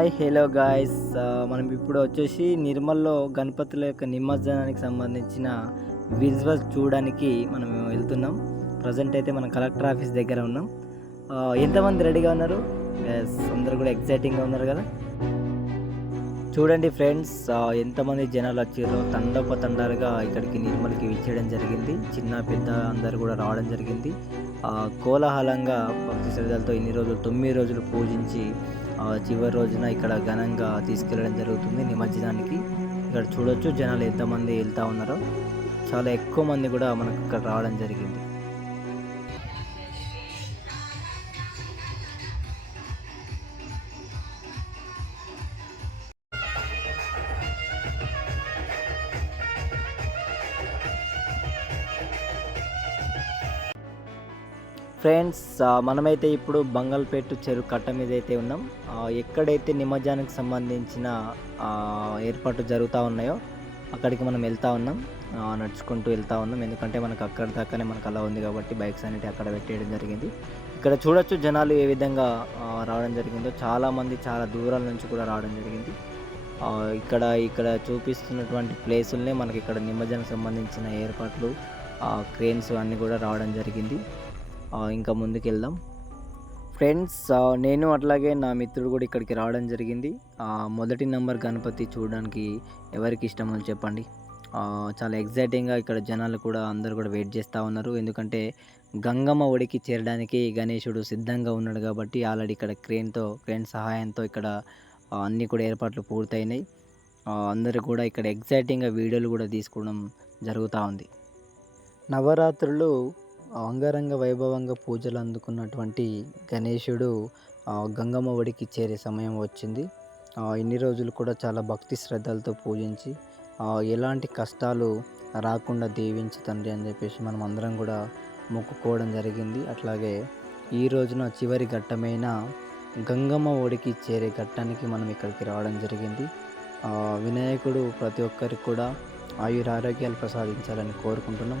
Hi hello guys. మనం ఇప్పుడు వచ్చేసి నిర్మల్లో గణపతుల యొక్క నిమజ్జనానికి సంబంధించిన విజువల్స్ చూడడానికి మనం వెళ్తున్నాం. ప్రజెంట్ అయితే మనం కలెక్టర్ ఆఫీస్ దగ్గర ఉన్నాం. ఎంతమంది రెడీగా ఉన్నారు? అందరు కూడా ఎగ్జైటింగ్గా ఉన్నారు కదా? చూడండి ఫ్రెండ్స్ ఎంతమంది జనాలు వచ్చారో తండోపతండాలుగా ఇక్కడికి నిర్మల్కి విచ్చేయడం జరిగింది. చిన్న పెద్ద అందరు కూడా రావడం జరిగింది. కోలాహలంగా భక్తి శ్రద్ధలతో ఇన్ని రోజులు తొమ్మిది రోజులు పూజించి చివరి రోజున ఇక్కడ ఘనంగా తీసుకెళ్ళడం జరుగుతుంది. నిమజ్జనానికి ఇక్కడ చూడొచ్చు జనాలు ఎంతమంది వెళ్తూ ఉన్నారో. చాలా ఎక్కువ మంది కూడా మనకు ఇక్కడ రావడం జరిగింది. ఫ్రెండ్స్ మనమైతే ఇప్పుడు బంగల్పేట చెరువు కట్ట మీద అయితే ఉన్నాం ఎక్కడైతే నిమజ్జానానికి సంబంధించిన ఏర్పాట్లు జరుగుతూ ఉన్నాయో అక్కడికి మనం వెళ్తూ ఉన్నాం. నడుచుకుంటూ వెళ్తా ఉన్నాం. ఎందుకంటే మనకు అక్కడ దాకానే మనకు అలా ఉంది కాబట్టి బైక్స్ అనేవి అక్కడ పెట్టేయడం జరిగింది. ఇక్కడ చూడొచ్చు జనాలు ఏ విధంగా రావడం జరిగిందో. చాలామంది చాలా దూరాల నుంచి కూడా రావడం జరిగింది. ఇక్కడ ఇక్కడ చూపిస్తున్నటువంటి ప్లేసులనే మనకి ఇక్కడ నిమజ్జనకు సంబంధించిన ఏర్పాట్లు క్రేన్స్ అన్నీ కూడా రావడం జరిగింది. ఇంకా ముందుకు వెళ్దాం ఫ్రెండ్స్ నేను అట్లాగే నా మిత్రుడు కూడా ఇక్కడికి రావడం జరిగింది. మొదటి నెంబర్ గణపతి చూడడానికి ఎవరికి ఇష్టమో చెప్పండి. చాలా ఎగ్జైటింగ్గా ఇక్కడ జనాలు కూడా అందరు కూడా వెయిట్ చేస్తూ ఉన్నారు. ఎందుకంటే గంగమ్మ ఒడికి చేరడానికి గణేశుడు సిద్ధంగా ఉన్నాడు కాబట్టి ఆల్రెడీ ఇక్కడ క్రేన్తో క్రేన్ సహాయంతో ఇక్కడ అన్నీ కూడా ఏర్పాట్లు పూర్తయినాయి. అందరూ కూడా ఇక్కడ ఎగ్జైటింగ్గా వీడియోలు కూడా తీసుకోవడం జరుగుతూ ఉంది. నవరాత్రులు అంగరంగ వైభవంగా పూజలు అందుకున్నటువంటి గణేశుడు గంగమ్మ ఒడికి చేరే సమయం వచ్చింది. ఇన్ని రోజులు కూడా చాలా భక్తి శ్రద్ధలతో పూజించి ఎలాంటి కష్టాలు రాకుండా దీవించి తండ్రి అని చెప్పేసి మనం అందరం కూడా మొక్కుకోవడం జరిగింది. అట్లాగే ఈ రోజున చివరి ఘట్టమైన గంగమ్మ ఒడికి చేరే ఘట్టానికి మనం ఇక్కడికి రావడం జరిగింది. వినాయకుడు ప్రతి ఒక్కరికి కూడా ఆయుర ఆరోగ్యాలు ప్రసాదించాలని కోరుకుంటున్నాం.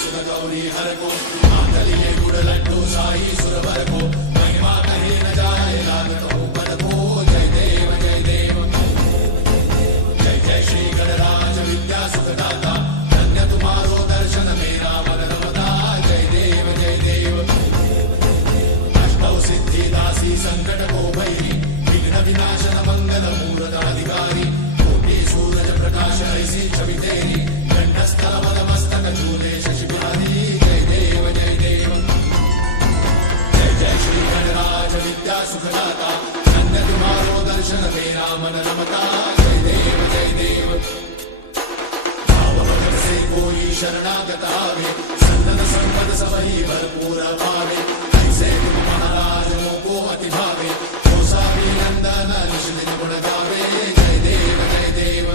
सुरगौरी हर को मातली ये गुड़ लड्डू शाही सुर भर को महिमा कहीं न जाए लाग कहूँ पद को जय देव जय देव जय जय श्री गणराज विद्या सुखदाता धन्य तुम्हारो दर्शन मेरा मन रमता जय देव जय देव अष्टौ संकट को विघ्न विनाशन शरणागतावे संदन संपद सबही भरपूर पावे ऐसे तुम महाराज को अति भावे कोसा भी नंदन निष्णित गुण गावे। जय देव जय देव।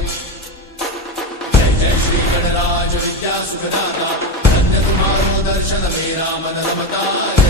जय जय श्री गणराज विद्या सुखदाता। धन्य तुम्हारो दर्शन मेरा मन रमता